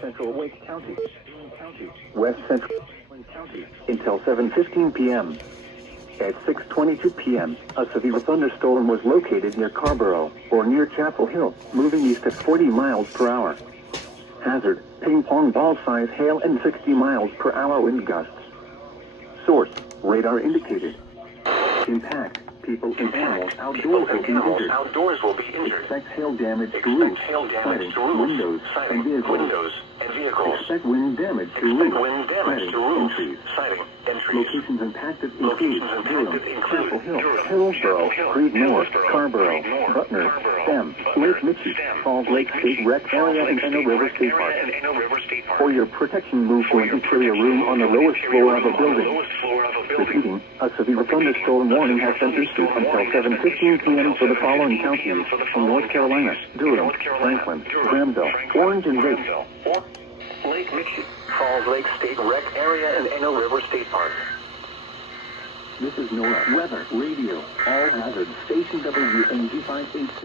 Central Wake County. West Central County. Until 7:15 p.m. At 6:22 p.m., a severe thunderstorm was located near Carborough, or near Chapel Hill, moving east at 40 miles per hour. Hazard, ping pong ball size hail and 60 miles per hour wind gusts. Source, radar indicated. Impact, people and animals outdoors will be injured. Expect hail damage to roofs, siding, windows, and vehicles. Expect wind damage to roofs, siding, and trees. Locations impacted include Durham, Chapel Hill, Hillsborough, Creedmoor, Carborough, Butner, Stem, Lake Michie, Falls Lake State Rec Area, and Enno River State Park. For your protection, move to an interior room on the lowest floor of a building. Repeating, a severe thunderstorm warning has been issued until 7:15 p.m. for the following counties in North Carolina: Durham, Franklin, Granville, Orange, and Lake. Lake Michie, Falls Lake State Rec Area, and Enno River State Park. This is NOAA Weather Radio. All hazards. Station WNG 586.